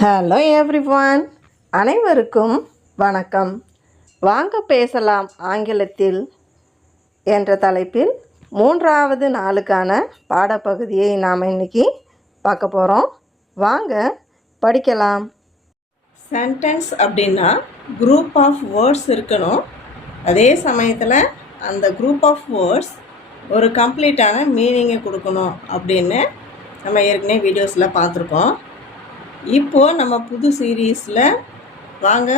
Hello everyone, அனைவருக்கும் வணக்கம். வாங்க பேசலாம் ஆங்கிலத்தில் என்ற தலைப்பில் 3வது நாளுக்கான பாடப்பகுதியை நாம் இன்னைக்கு பார்க்க போகிறோம். வாங்க படிக்கலாம். சென்டென்ஸ் அப்படின்னா குரூப் ஆஃப் வேர்ட்ஸ் இருக்கணும். அதே சமயத்தில் அந்த குரூப் ஆஃப் வேர்ட்ஸ் ஒரு கம்ப்ளீட்டான மீனிங்கை கொடுக்கணும் அப்படின்னு நம்ம ஏற்கனவே வீடியோஸில் பார்த்துருக்கோம். இப்போது நம்ம புது சீரீஸில் வாங்க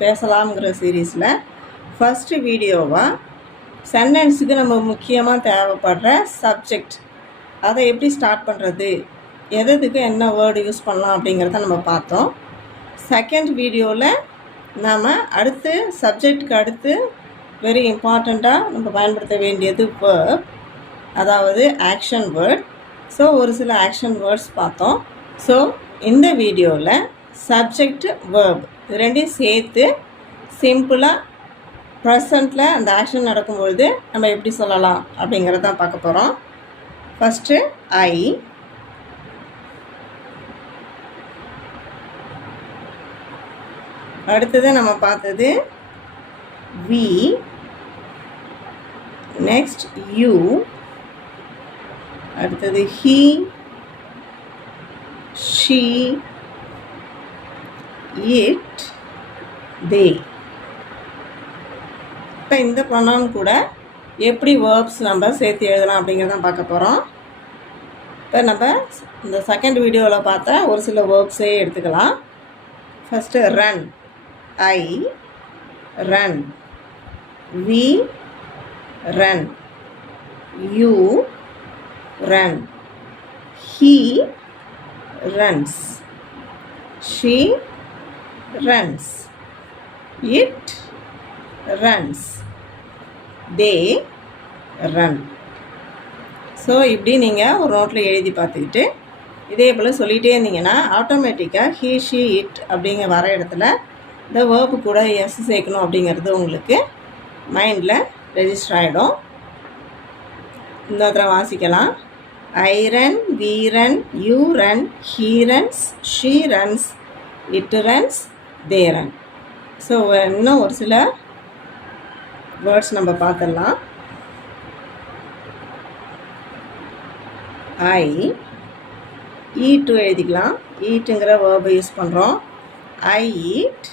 பேசலாம்ங்கிற சீரீஸில் ஃபஸ்ட்டு வீடியோவாக சென்டென்ஸுக்கு நம்ம முக்கியமாக தேவைப்படுற சப்ஜெக்ட், அதை எப்படி ஸ்டார்ட் பண்ணுறது, எதுக்கு என்ன வேர்டு யூஸ் பண்ணலாம் அப்படிங்கிறத நம்ம பார்த்தோம். செகண்ட் வீடியோவில் நாம் அடுத்து சப்ஜெக்டுக்கு அடுத்து வெரி இம்பார்ட்டண்ட்டாக நம்ம பயன்படுத்த வேண்டியது வேர்ப், அதாவது ஆக்ஷன் வேர்ட். ஸோ ஒரு சில ஆக்ஷன் வேர்ட்ஸ் பார்த்தோம். ஸோ இந்த வீடியோவில் சப்ஜெக்ட் வேர்ப் இது ரெண்டையும் சேர்த்து சிம்பிளாக ப்ரெசண்ட்டில் அந்த ஆக்ஷன் நடக்கும்பொழுது நம்ம எப்படி சொல்லலாம் அப்படிங்கிறத தான் பார்க்க போகிறோம். ஃபஸ்ட்டு ஐ, அடுத்தது நம்ம பார்த்தது வி, நெக்ஸ்ட் யூ, அடுத்தது ஹீ, she, it, they. இப்போ இந்த ப்ரொனவுன் கூட எப்படி வேர்ப்ஸ் நம்ம சேர்த்து எழுதலாம் அப்படிங்கிறதான் பார்க்க போகிறோம். இப்போ நம்ம இந்த செகண்ட் வீடியோவில் பார்த்தா ஒரு சில வேர்ப்ஸே எடுத்துக்கலாம். First run, I run, we run, you run, he runs, she runs, it runs, they run. So இப்படி நீங்கள் ஒரு நோட்டில் எழுதி பார்த்துக்கிட்டு இதே போல் சொல்லிகிட்டே இருந்தீங்கன்னா ஆட்டோமேட்டிக்காக he, she, it அப்படிங்கிற வர இடத்துல இந்த வேர்பு கூட எஸ் சேர்க்கணும் அப்படிங்கிறது உங்களுக்கு மைண்டில் ரெஜிஸ்டர் ஆகிடும். இந்த இடத்துல வாசிக்கலாம். I run, we run, you run, he runs, she runs, it runs, they run. So இன்னும் ஒரு சில வேர்ட்ஸ் நம்ம பார்த்துடலாம். ஐ, ஈட்டு எழுதிக்கலாம். ஈட்டுங்கிற வேர்பை யூஸ் பண்ணுறோம். I eat,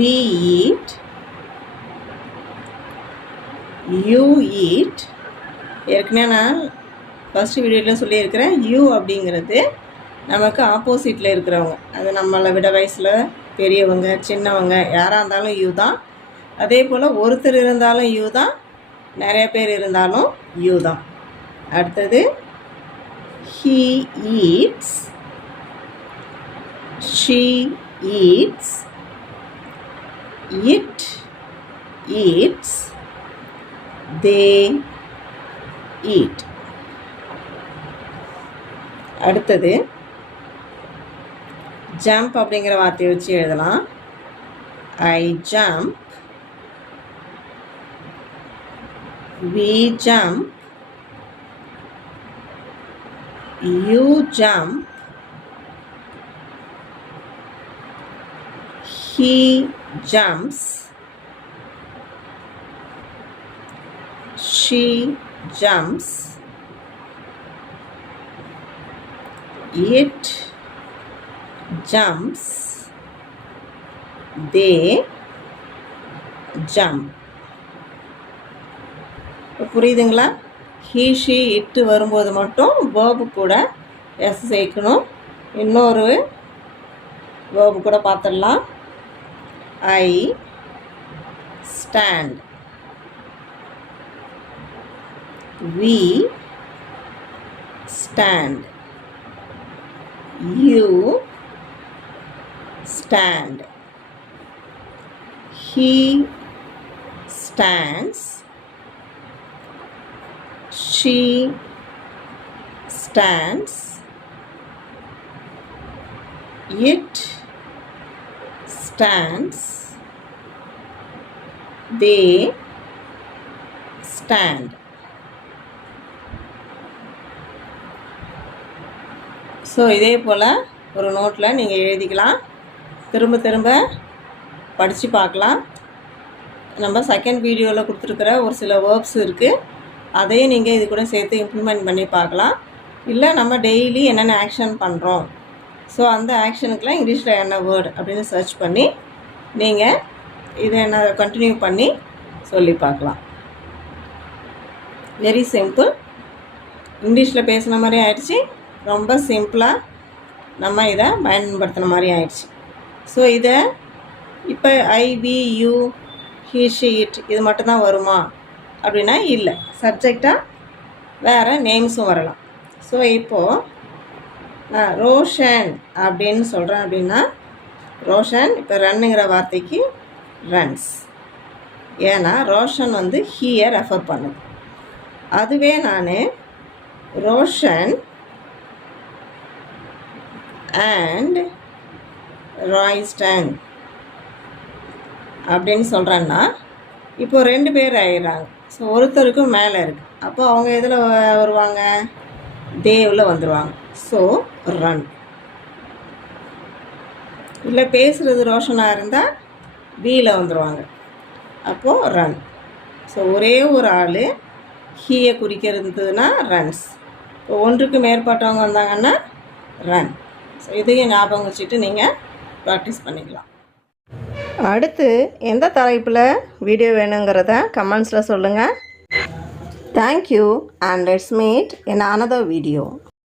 we eat, you eat. ஏற்கனவே நான் ஃபஸ்ட்டு வீடியோவில் சொல்லியிருக்கிறேன். யூ அப்படிங்கிறது நமக்கு ஆப்போசிட்டில் இருக்கிறவங்க, அது நம்மளை விட வயசில் பெரியவங்க சின்னவங்க யாராக இருந்தாலும் யூ தான். அதே போல் ஒருத்தர் இருந்தாலும் யூ தான், நிறைய பேர் இருந்தாலும் யூ தான். அடுத்தது he eats, she eats, it eats, they eat. அடுத்தது ஜம்ப் அப்படிங்கிற வார்த்தையை வச்சு எழுதலாம். ஐ jump, we jump, you jump, he jumps, she jumps, it jumps, they jump. புரியுதுங்களா? he, she, it வரும்போது மட்டும் வேர்பு கூட எஸ் சேர்க்கணும். இன்னொரு வேர்பு கூட பார்த்துடலாம். I stand, we stand, you stand, he stands, she stands, it stands, they stand. So இதே போல் ஒரு நோட்டில் நீங்கள் எழுதிக்கலாம். திரும்ப திரும்ப படித்து பார்க்கலாம். நம்ம செகண்ட் வீடியோவில் கொடுத்துருக்கிற ஒரு சில வேர்ப்ஸ் இருக்குது, அதையும் நீங்கள் இது கூட சேர்த்து இம்ப்ளிமெண்ட் பண்ணி பார்க்கலாம். இல்லை நம்ம டெய்லி என்னென்ன ஆக்ஷன் பண்ணுறோம், ஸோ அந்த ஆக்ஷனுக்கெலாம் இங்கிலீஷில் என்ன வேர்டு அப்படின்னு சர்ச் பண்ணி நீங்கள் இதை என்ன கண்டினியூ பண்ணி சொல்லி பார்க்கலாம். Very simple. இங்கிலீஷில் பேசுன மாதிரி ஆயிடுச்சு, ரொம்ப சிம்பிளாக நம்ம இதை பயன்படுத்தின மாதிரி ஆயிடுச்சு. ஸோ இதை இப்போ I, we, you, he, she, it இது மட்டும்தான் வருமா அப்படின்னா இல்லை, சப்ஜெக்டாக வேறு நேம்ஸும் வரலாம். ஸோ இப்போது நான் ரோஷன் அப்படின்னு சொல்கிறேன் அப்படின்னா ரோஷன் இப்போ ரன்னுங்கிற வார்த்தைக்கு ரன்ஸ், ஏன்னா ரோஷன் வந்து ஹீயை ரெஃபர் பண்ணுது. அதுவே நான் ரோஷன் அண்ட் ராய்ஸ்டன் அப்படின்னு சொல்கிறேன்னா இப்போது 2 பேர் ஆயிடுறாங்க. ஸோ ஒருத்தருக்கும் மேலே இருக்குது, அப்போ அவங்க எதில் வருவாங்க, தேவில் வந்துடுவாங்க. So run. இல்லை பேசுகிறது ரோஷனாக இருந்தால் பியில் வந்துடுவாங்க, அப்போது ரன். ஸோ ஒரே ஒரு ஆள் ஹீயை குறிக்கிறதுனா ரன்ஸ். இப்போ ஒன்றுக்கு மேற்பட்டவங்க வந்தாங்கன்னா ரன். ஸோ இதையும் ஞாபகம் வச்சுட்டு நீங்கள் ப்ராக்டிஸ் பண்ணிக்கலாம். அடுத்து எந்த தலைப்பில் வீடியோ வேணுங்கிறத கமெண்ட்ஸில் சொல்லுங்கள். Thank you and let's meet in another video.